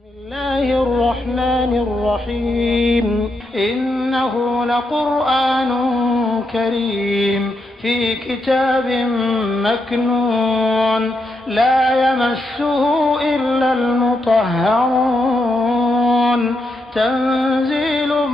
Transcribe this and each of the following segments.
بسم الله الرحمن الرحيم إنه لقرآن كريم في كتاب مكنون لا يمسه إلا المطهرون تنزيل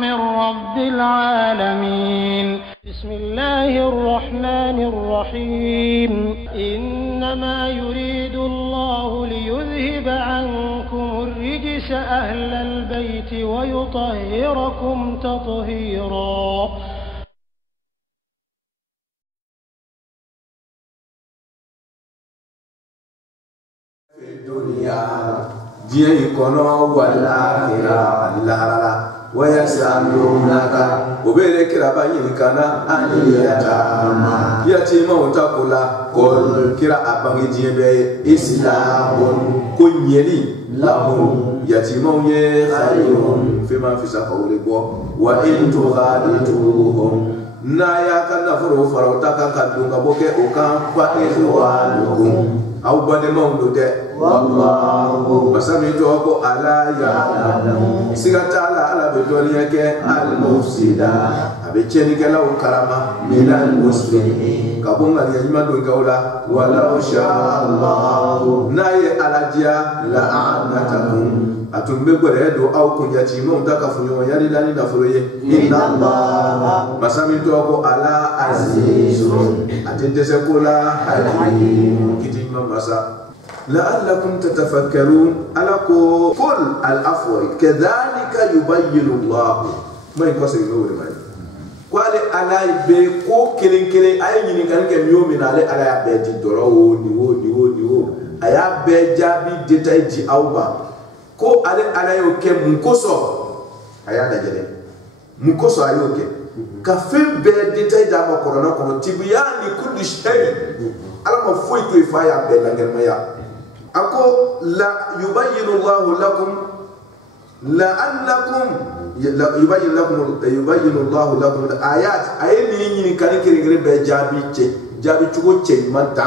من رب العالمين بسم الله الرحمن الرحيم إنما يريد الله ليذهب عنكم الرجس أهل البيت ويطهركم تطهيرا في الدنيا جيكونا والآخرة اللالا ويسألونك وبيرك ربين كان أن يتامى يتيما وتقولا قل كرا أبغي جيبه إسلام كنيلي لهم يتيما خير فيما في سقولك وإن تغادرهم نايا كنفرو فروتك كدوك بوكي أوكا فإخوانكم أو بدي مولود والله مساميتوكو على يعلم سيغتا على بدونيا كي المفسدا أبيتشيني كلا وكرامة من المسلمين كابونغا يجمع دونكولا ولو شاء الله ناي على جيا لأعنتكم أتنبغريدو أو كنياتي مونتاكا فنيو يالي لاني نفروي إن الله مساميتوكو على عزيز أتنتسكولا حكيم كتيما مسا لعلكم تتفكرون على كل العفو كذلك يبين الله ما يقصد نور ما قال على بكو كلين كلين أي نين كان كميو من على بيتي تراو نيو أيا بيجابي دتاي جي أوبا كو على يوكي مكوسو أيا دجالي مكوسو أيوكي كفين بيدتاي جابا كورونا كونو تبيان لكل شيء على ما فويتو يفايا بيلانجل مايا أكو لا يبين الله لكم لأنكم يبين الله لكم الآيات أي نيني كان كيرغري بجابي تشو تشي مانتا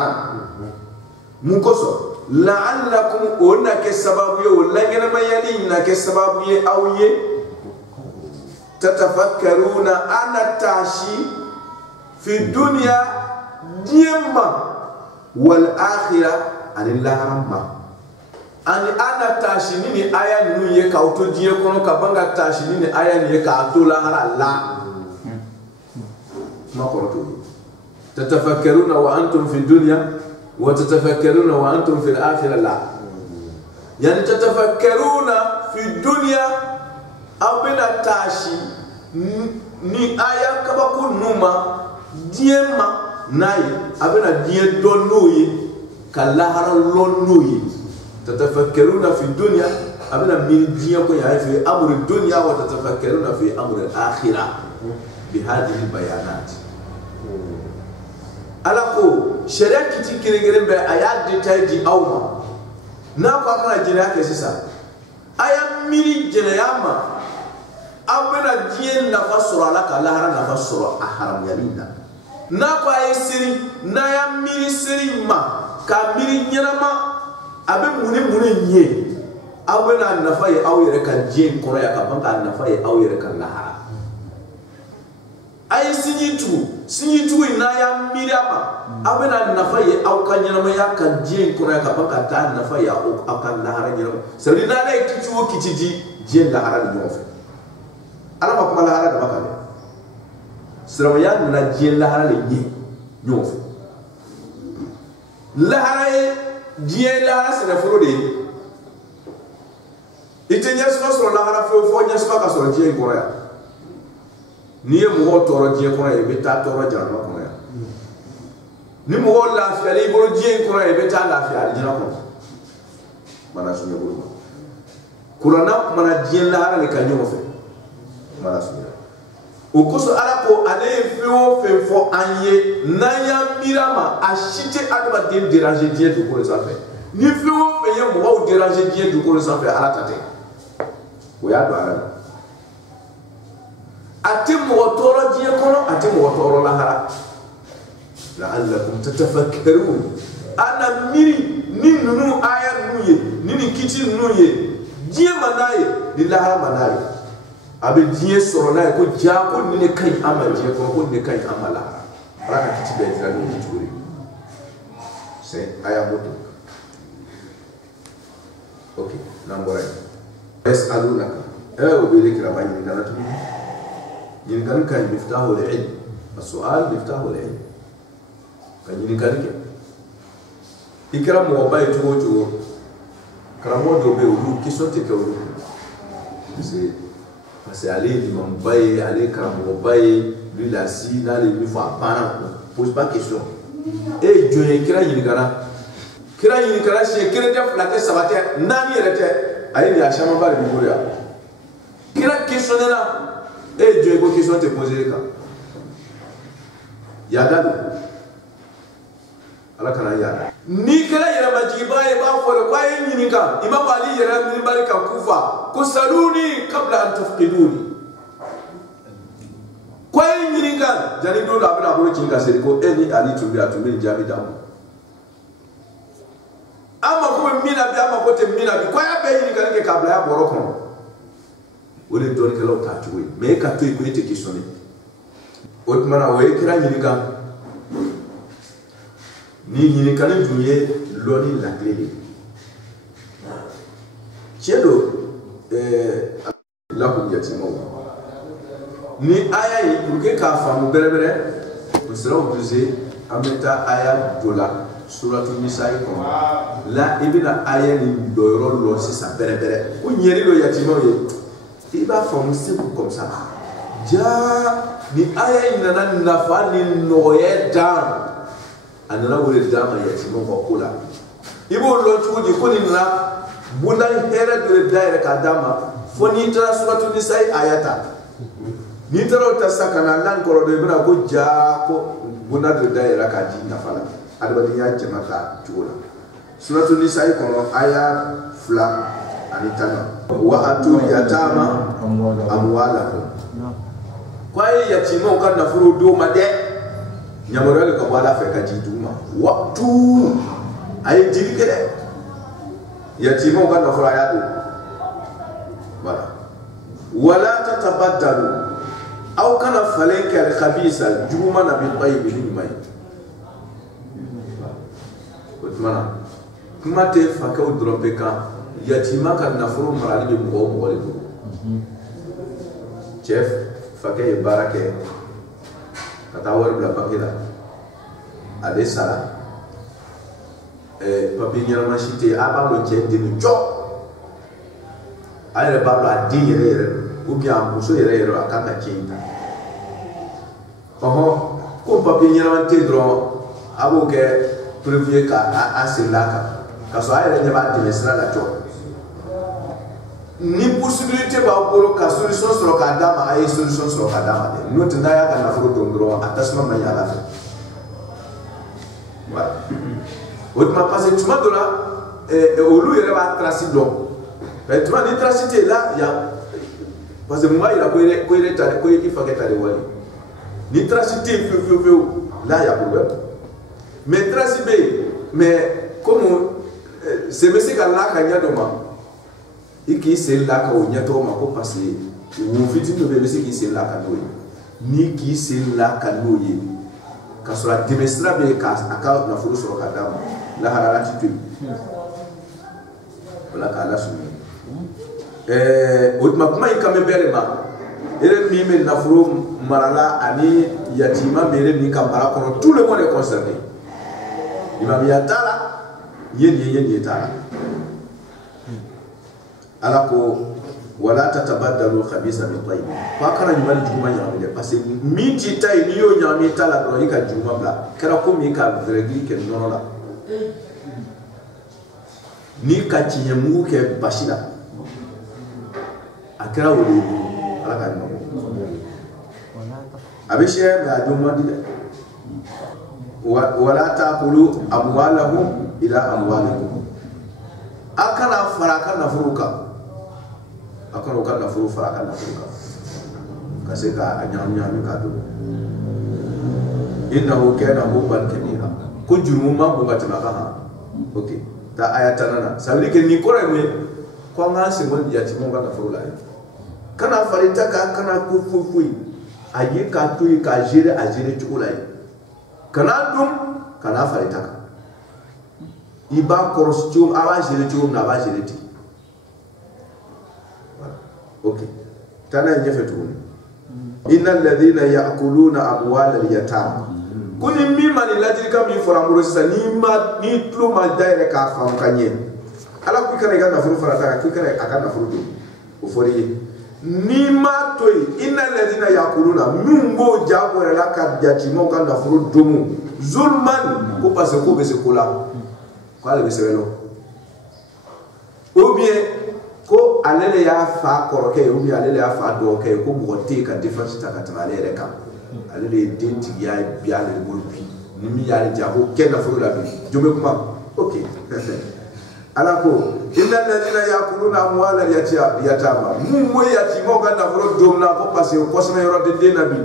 مكوسو لعلكم أنك السبب يو لكن ما يلينك السبب أو تتفكرون أنا تاشي في الدنيا ديما والآخرة أن الله رحمة أن أنا تاشيني آية نيجي كأوتو جيه كونو كبانغا تاشيني آية نيجي كأوتو لا لا ما قرأتوا تتفكرون وأنتم في الدنيا وتتفكرون وأنتم في الآخرة لا يعني تتفكرون في الدنيا أو بنا تاشي ni آية كباكو نوما ديما ناي أبنا ديه دونوي كاللهر اللونوي تتفكرون في الدنيا أبنا من دينكم يعني في أمر الدنيا وتتفكرون في أمر الآخرة بهذه البيانات ألاكو شريعة كتير بآيات دي أوما ناكو أكنا جناك سيسا آيات ميري جناياما أبنا دين نفسر لك اللهر نفسر أحرم يلينا ناكو آيات سيري نايا ميري سيري ما kamiri nyama abe mune nye awe na nafa ye aw yere kan jin kono ya ka banka nafa ye aw yere kan lahara ay sinyitu ina ya mirama awe na nafa ye aw kan nyama ya kan jin kono ya ka banka ta nafa ya aw kan lahara nyama sari na ne kitu kitiji jin lahara ni nyofe ala ma kuma lahara da bakale sira ya na jin lahara ni nyofe lahara diye lahara sene frode itenya so lahara fo nya so ka so diye ko ya niye mo toro diye ko ya be ta toro jana ko ya ni mo la fi ali bo diye ko ya be ta la fi ali jana ko mana sunye ko kurana mana diye lahara le kanyo mo fe mana sunye o koso ala ko ale fo anye naya mirama achite adama dem déranger Dieu du ko ça fait ni fo ye mo wa déranger Dieu du ko ça fait ala tate o ya do ala ate mo toro Dieu ko ate mo toro lahara la'allakum tatafakkarun ana miri ni nunu aya nuye ni kiti nuye diɲɛ ma n'a ye ni lahara ma n'a ye a bɛ diɲɛ sɔrɔ n'a ye ko jaa ko nin de ka ɲi an ma diɲɛ kɔnɔ ko nin de ka ɲi an ma lahara ala ka kiti bɛɛ dira n'o ye cogo di c'est aya moto ok n'an bɔra yen yas'alunaka o bɛ de kira ba ɲininka na tuguni ɲininkali ka ɲi miftahul ilm as-su'al miftahul ilm ka ɲininkali kɛ i kɛra mɔgɔba ye cogo o cogo karamɔgɔ dɔw bɛ yen olu question tɛ kɛ olu parce que ale ye limanba ye ale ye karamɔgɔba ye lui la si n'ale ye min fɔ a banna pose pas question e ye jɔn ye kira ɲininkala siɲɛ kelen tɛ fila tɛ saba tɛ naani yɛrɛ tɛ a ye nin a caman ba de b'i bolo yan kira questionné la e ye jɔn ye ko question tɛ posé kan yaada don ala kana yaada ni kɛra yɛrɛmajigibaga ye i b'a fɔ de ko a ye ɲininka imam ali yɛrɛ minibari kan kufa ko saluni kabla an tafqiduni ko a ye ɲininka jani don dɔ a bɛna a bolo ci ka seri ko e ni ali tun bɛ a tun bɛ nin jaabi d'a ma an mako bɛ min na bi an mako tɛ min na bi ko a y'a bɛɛ ɲininkali kɛ k'a bila a bɔrɔ kɔnɔ o de ye dɔnnikɛlaw ta cogo ye mais e ka to yen ko e tɛ questionné o tuma na o ye kira ɲininka ni ɲininkali dun ye lɔnni lakile de tiɲɛ don lakun yatimɛw ni aya ye pour que k'a faamu bɛrɛbɛrɛ o sera obligé an bɛ taa aya dɔ la suratu nisa'i kɔnɔ la i bɛna aya nin dɔ yɔrɔ lɔ sisan bɛrɛbɛrɛ ko ɲɛri dɔ yatimɛw ye i b'a faamu c'est comme ça jaa ni aya in nana nafa ni nɔgɔya dan a nana wele d'a ma yatimɛw ka ko la i b'o lɔn cogo di ko nin nana bunda hɛrɛ dɔ de dayɛlɛ k'a d'a ma fo n'i taara suratu nisa'i aya ta n'i taara o ta sisan ka na nan kɔrɔ dɔ i bɛna ko jaa ko bunda dɔ dayɛlɛ k'a di nafa la adamadenya jama ta cogo la suratu nisa'i kɔnɔ aya 2 ani 10 wa atul yatama amwalahum ko a ye yatimɛw ka nafolo d'o ma dɛ ɲamaruya le ka bɔ ala fɛ ka di dugu ma watu a ye dili kɛ dɛ yatimɛw ka nafolo a y'a don voilà wala tatabaddalu aw kana falen kɛ al-khabisa juguman na bil tayyib ni ɲuman ye o tuma na kuma tɛ fakɛw dɔrɔn bɛ kan yatima ka nafolo marali bɛ mɔgɔ o mɔgɔ de bolo cɛ fakɛ ye baara kɛ ka taa wari bila banque la ale sara papier ɲɛnama si tɛ yen a b'a dɔn cɛ den jɔ a yɛrɛ b'a dɔn a den yɛrɛ ou bien a muso yɛrɛ a kan ka cɛ in ta ɔhɔn ko papier ɲɛnama tɛ yen dɔrɔn a b'o kɛ prévu ye k'a sirila a kan ka sɔrɔ a yɛrɛ ɲɛ b'a dɛmɛ sira la jɔ ni possibilité b'a bolo ka solution sɔrɔ k'a d'a ma a ye solution sɔrɔ k'a d'a ma dɛ n'o tɛ n'a y'a ka nafolo don dɔrɔn a tasuma man ɲi ala fɛ voilà o tuma parce que tuma dɔ la olu yɛrɛ b'a trace dɔn mais tuma ni trace tɛ yen la yan parce que mun b'a yira ko yɛrɛ ta ko i fakɛ ta de wale ni trace tɛ yen fiyewu fiyewu là y a problème mais trace bɛ yen mais comme sɛ bɛ se ka n'a ka ɲɛ dɔ ma i k'i sen la ka o ɲɛtɔgɔ ma ko parce que wo fitinin dɔ bɛ yen i bɛ se k'i sen la ka n'o ye n'i k'i sen la ka n'o ye ka sɔrɔ a dɛmɛ sira bɛ yen k'a ka nafolo sɔrɔ ka d'a ma laharala ti to yen o la k'a lasumɛ o tuma kuma in kan bɛ bɛɛ de ma e yɛrɛ min bɛ nafolo marala ani yatima bɛ yɛrɛ min ka mara kɔnɔ tout le monde est concerné imamiya t'a la yen ye t'a la. ala ko wala tatabaddalu khabisa bil tayyib fa kana ɲuman juguman ɲagami dɛ parce que min t'i ta ye n'i y'o ɲagami i ta la dɔrɔn i ka juguman bila kɛra komi ka vɛrɛgili kɛ nɔnɔ la n'i ka tiɲɛ mugu kɛ basi la a kɛra o de ye ala ka ɲuman a bɛ sɛ mais a don man di dɛ wala ta'kulu amwalahum ila amwalikum a kana fara a ka nafolo kan a kana o ka nafolo fara a ka nafolo kan ka se k'a ɲagami k'a don innahu kana hubban kabira ko jurumu man bon ka tɛmɛ a kan ok ta aya 10 na ça veut dire que nin kɔrɔ ye mun ye ko nga se mon ya ti mon ga nafuru la kana farita ka kana ku ayi ka tu ka jere a jere ti ulai kana dum kana farita ka iba korostum aba jere ti na ba jere ti okay tana nyefe tu innal ladhina ya'kuluna amwala al-yatama kuni mima ni lajiri kam yi foramuro sisa ni tlo ma daire ka fam kanye ala ku kana ga nafuru farata ku kana aka nafuru do o fori ni ma toy innal ladhina ya'kuluna mumbo jago la ka jati mo ka nafuru do mu zulman ko passe ko be se kola ko ala be se welo ou bien ko alele ya fa koroke ou bien alele ya fa do ke ko bote ka defense ta ka tale re kam alele denti ya biale bolpi ni mi ya jabo kenna furu la bi jome kuma okay ala ko innal ladina yakuluna amwala yatama mo yatimo ganda furu dom na ko passe ko sama yoro de nabi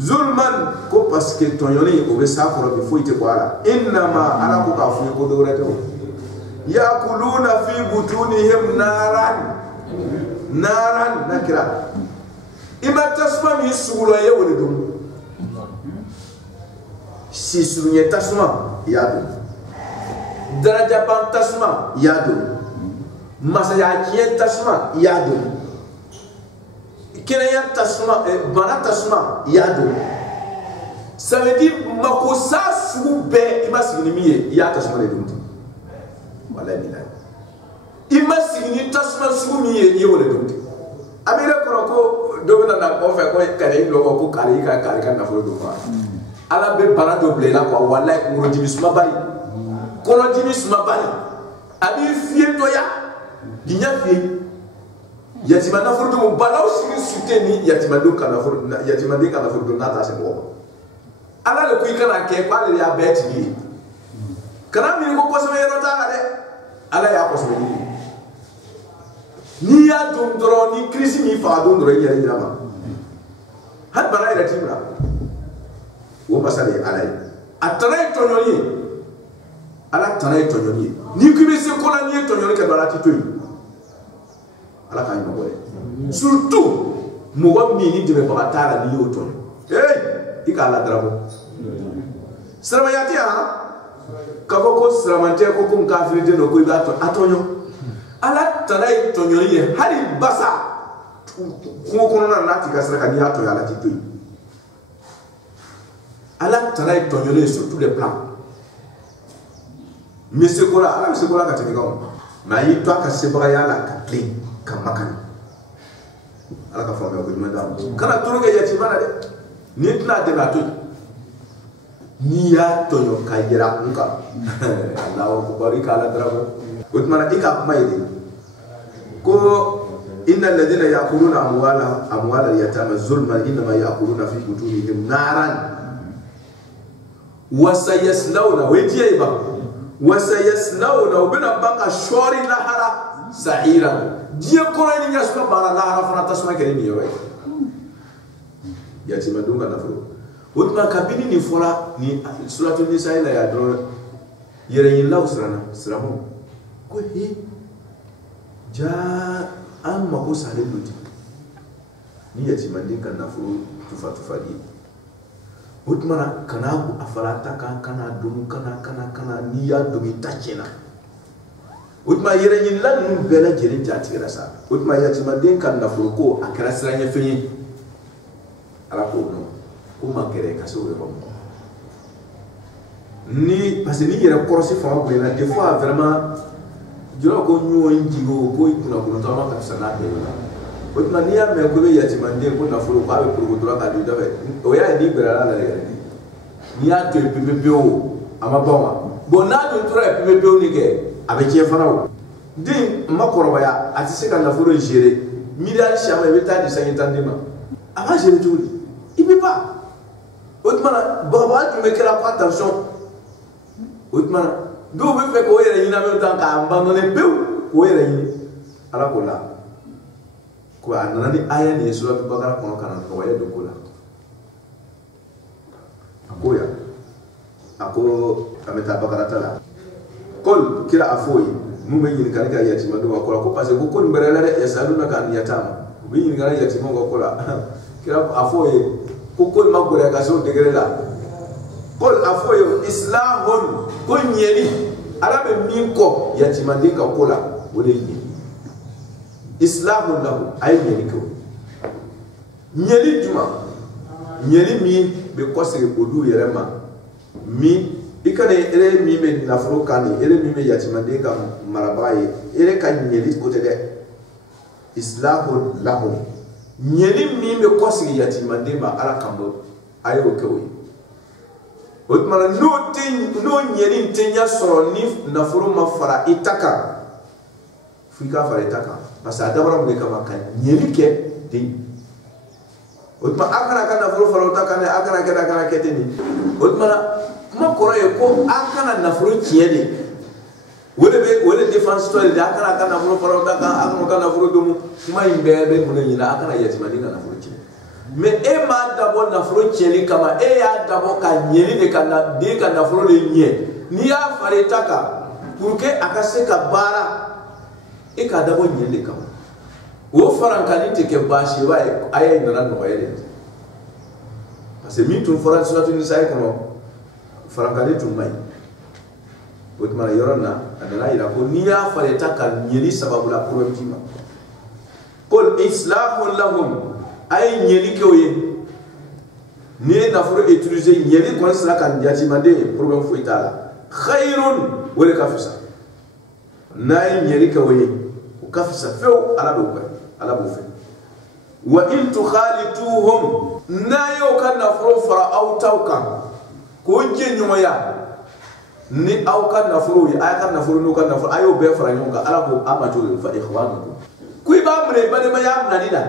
zulman ko parce que ton yoni o be sa foro bi foite ko ala inna ma ala ko ka fu ko do reto yakuluna fi butunihim naran nakira ima tasma mi sugula ye woni dum si sunya tasma ya dum daraja ban tasma ya dum masaya kiye tasma ya dum kenya tasma bana tasma ya dum ça veut dire makosa sube ima signi miye ya tasma le dum wala bila ima signi tasma sumi ye wala dum amira ko do na ko fa ko kare lo ko kare ka na fo do fa ala be bana do blela ko wala ngoro jibi suma bari kono jibi suma bari abi fie to ya dinya fie yatima na fo do bala o sigi suteni yatima do kana fo yatima de kana fo do na ta se bo ala le ku ikana ke kwa le ya beti kana mi ko so yero ta de ala ya ko so ni ya dum dro ni krisi mi fa dum dro yere yama hat bara ira timra wo basale alay atray tonyoni ala tanay tonyoni ni kimi se ko la ni tonyoni ke bara ti toyi ala ka yimo bole surtout mo wa mi ni de ba tara ni yo ton ikala drabo sarama yati ha kako sramante ko kum kafirite no ko gato atonyo ala tanay tonyoni ye hali basa ko kono na nati kasra ni ato ala titui ala tanay tonyoni sur tous les plans mais c'est quoi ala c'est quoi ka tiniga ma yi to ka sebra ya la ka clean ka makani ala ka famo ko jumanda kana turu ga yati mana de ni tna de bato ni ya tonyo ka yira kunka Allahu akbar ala drabo utmana ika maydi ko innal ladina yaquluna amwala al-yatama zulman inma yaquluna fi butunihim naran wa sayaslawna wajiba wa sayaslawna bina baka shori lahara sa'ira die ko ni nyasba bara lahara fana tasma kene ni yoy yatima dunga nafu utma kabini ni fola ni suratul nisa ila ya do yere yin lawsrana sramo ko he ja amma ko sare luti ni yatima dinka nafu tufadi utmana kana ku afarata kana dum kana ni ya dumi tachena utma yere yin lan nun bela jeri jati rasa utma yatima dinka nafu ko akara sranya fini ala ko no ko mankere kaso we ba ni parce que ni yere korosi fa ko na des fois vraiment jolo ko nyu njigo ko ikuna ko to ma ka sana de la o ma ni ya me ko be yati mande ko na furo ba be ko to ka di dabe o ya di bera la le ni ya te pepe o ama ba ma bo na do to e pepe o ni ke abe che fana o din makoro ba ya ati se ka na furo jere mi dal shama be ta di sanyi ma ama jere to ibi pas otmana baba tu me kera pas attention otmana do be fe ko yere yina me tan ka abandonner peu ko yere yini ala ko la ko anana ni aya ni sura Bakara kono kana ko ya do ko la ako ameta Bakara tala kol kira afoyi mu be yin kan ka yatima do ko ko parce que ko ni berela de yasaluna kan yatama be yin kan yatima ko la kira afoye ko ma gore ka so degere la qul afoye islahun ko nyeli arabe min ko yatima de ka ko la wole yi islahun lahu ay nyeli ko nyeli juma nyeli mi be ko se odu yerema mi ikane ere mi me nafro kani ere mi me yatima de ka marabaye ere ka nyeli ko te de islahun lahu nyeli mi me ko se yatima de ma ala kambo ayo ko wi otmana no nyeli tenya soro ni nafro ma fara itaka fika fara itaka parce que dabara mo kama kan nyeli ke de otma akana kana nafro fara utaka ne akana ke ni otmana kuma koroye ko akana nafro tiede wole defense story de akana kana nafro fara utaka akana kana nafro domu kuma imbebe mun nyina akana yatima dinga nafro tiede mais e ma dabo nafro tiede kama e ya dabo ka nyeli de kana de ka nafro le nye ni ya fara itaka pour que akase ka bara e ka dabo nyeli kama wo farankani te ke bashi wa aya indana no yele parce que mi tun fara suratu nisa ko farankani tun mai wotma yorona adana ila ko niya fareta kan nyeli sababu la problem tima qul islahu lahum ay nyeli ko ye ni na furo utiliser nyeli ko sala kan diati mande problem fo itala khairun wala kafisa nay nyeli ko ye ko kafisa few ala do ko ala bo fe wa in tukhalituhum nayo kan nafro fara aw tawka ko je nyoya ni aw kan nafro yi ay kan nafro no kan nafro ayo be fara nyonga ala bo amato fa ikhwanukum kuy ba mure bade ma yam nanida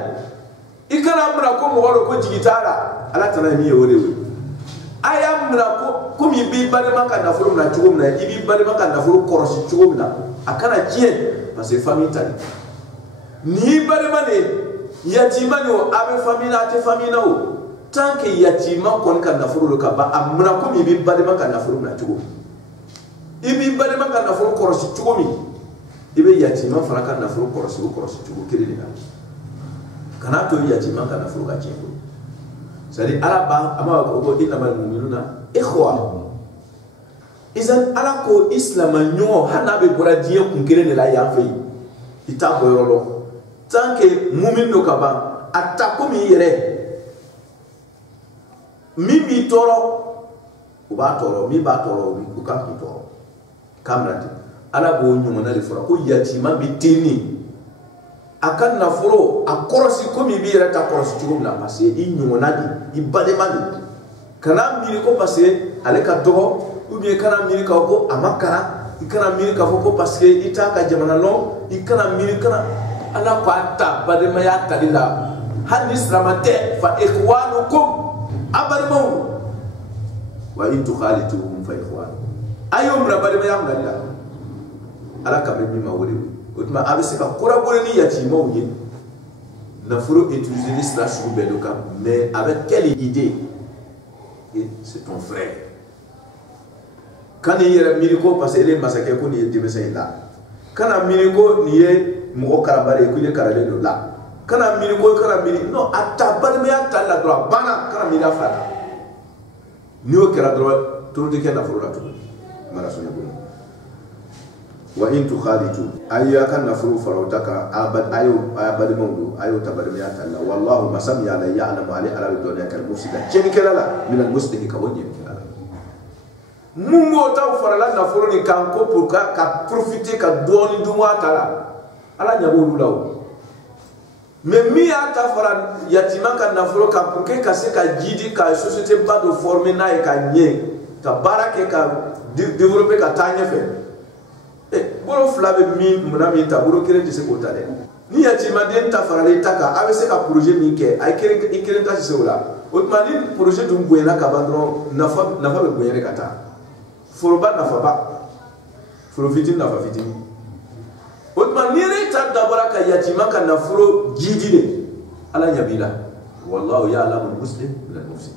ikara mura ko mo woro ko jigitara ala tana mi yewore we ayam mura ko mi bi bade ma kan nafro na chugum na ibi bade ma kan nafro korosi chugum na akana jien parce que famille tani ni bade ma ne yatima ni o abe famila te famina o tant que yatima kon kan nafuru ka ba amna ko mi bi bade ma kan nafuru na tugo ibi bade ma kan nafuru korosi tugo mi ibe yatima fara kan nafuru korosi tugo kirili na kana to yatima kan nafuru ka chengo sari araba ama ko innamal mu'minuna ikhwa izan ala ko islam nyo hana be bora diye kun kirene la ya fe ita boyolo tant que mumin no kaba atako mi yere mi toro o ba toro mi ba toro mi ko ka ki toro kamrati ala bo nyuma na le fora ko yatima bitini akan na foro akorosi ko mi bi yere ta korosi tugo na passé i nyuma na di i bade mandi kana mi ko passé ale ka dogo ou bien kana mi ko amakara ikana mi ka foko parce que ita ka jamana lo ikana mi kana ala kwanta bade ma ya talila hadis ramate fa ikhwanukum abarmu wa in tukhalituhum fa ikhwanukum ayum rabade ma ya talila ala ka be ma wori otma abisi ka kora bore ni yatima uye na furo utiliser l'islam sur beloka mais avec quelle idée et c'est ton frère quand il y a miriko parce que les massacres ko ni demese là kana miriko ni mo karabare ko ile karale do la kana miri ko kana miri no atabal me atalla do bana kana miri afala ni o kera do to de kena furu to mara so yabo wa in tukhalitu ayya kana furu farotaka abad ayo abad mawdu ayo tabal me atalla wallahu masam ya la ya'lamu ali ala dunya kal mufsida chen kelala min al muslihi ka wonye kelala mungo taw farala na furu ni kanko pour ka profiter ka doni dumwa tala ala nyabo lulaw mais mi ata fara yatima kan nafolo ka pour que ka se ka jidi ka société ba do former na e ka nye ka barake ka développer ka tanya fe bolo flabe mi mona mi ta bolo kire se ko tale ni yatima den ta fara le taka ave se ka projet mi ke ay kire ta se wala otmani projet dum boyena ka bandro nafa be boyene kata foroba nafa ba foro fitin nafa fitin otman nire ta dabara ka yatima ka nafuro jidine ala nyabila wallahu ya'lamu muslim min al-mufsid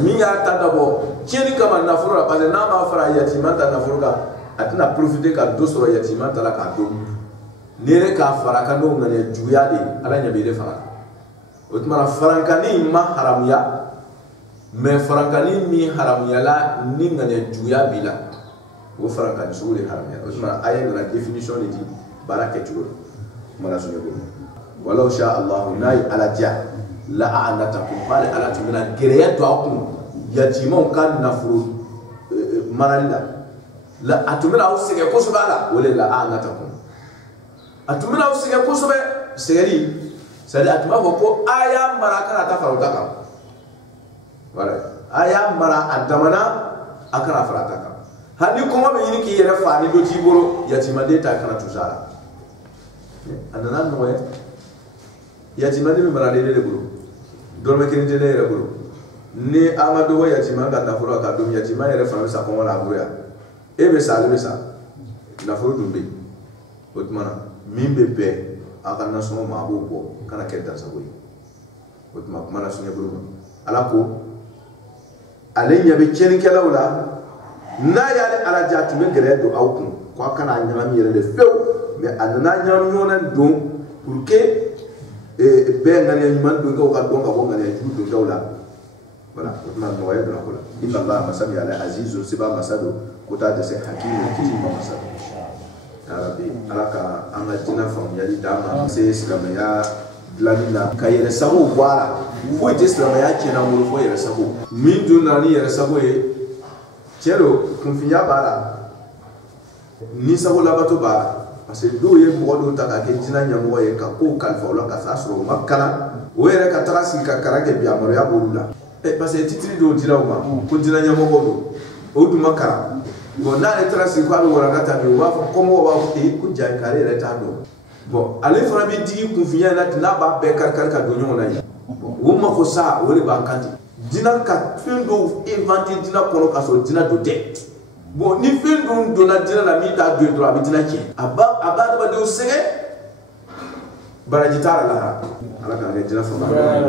mi ya ta dabo kini kama nafuro parce que na ma fara yatima ta nafuro ka atina profiter ka do soro yatima tala ka do nere ka faraka no ngane juya de ala nya be de fara o tuma farankani ma haramuya mais farankani mi haramuya la ni ngane juya bila o farankani suri haramuya o tuma aya na definition ni di baraka tugo mala sunyo go walau sha Allah nay ala ja la a'natakum qala ala tumina gereya to akum yatimon kan nafuru maralla la atumina usige kusubala wala la a'natakum atumina usige kusube seri sari atuma ko aya maraka ta farutaka wala aya mara adamana akara farataka hani kuma be yini ki yere fani do tiboro yatima de ta kana tusara anana no yatima de mara de buru dorme kini de yere buru ni amado wa yatima ga nafuro ka dum yatima yere fami sa ko wala buya e be sa nafuro dumbe otmana mimbe be aka na so ma bo kana kedda saboy otma mana sunya buru alako alenya be ken kelawla na yale ala jatu be gredo awkun ko kana nyama yere de few mais anana nyam yonan don pour que be ngani man do ko ka don ka bo ngani ju do dawla voilà otman no waye dona kula inna allah masami ala azizun siba masado ko ta de se hakimu kitima masado ya rabbi alaka anga jina fam yali dama se islamaya lamina kayere sabu wala fo islamaya kina mulu fo yere sabu min dunna ni yere sabu e chelo kunfinya bara ni sabu labato bara parce que do ye modo ta ka ke jina nyamo ye ka ko kalfa wala ka sasro makala o yere ka trasi ka karake bi amaro ya bolula e parce que titri do dirawma ko jina nyamo bodo o du makala bon na le trasi ko alo wala kata bi wa ko mo wa ko e ko jan kare re ta do bon ale fara bi digi kunfinya na ba be kar ka do nyona yi wo ma ko sa o le ba kanti dina ka findo inventer dina kono ka so dina do te bon ni findo do na dina la mi ta do do abi dina ki aba ba do sege barajitara la ala ka ga dina fama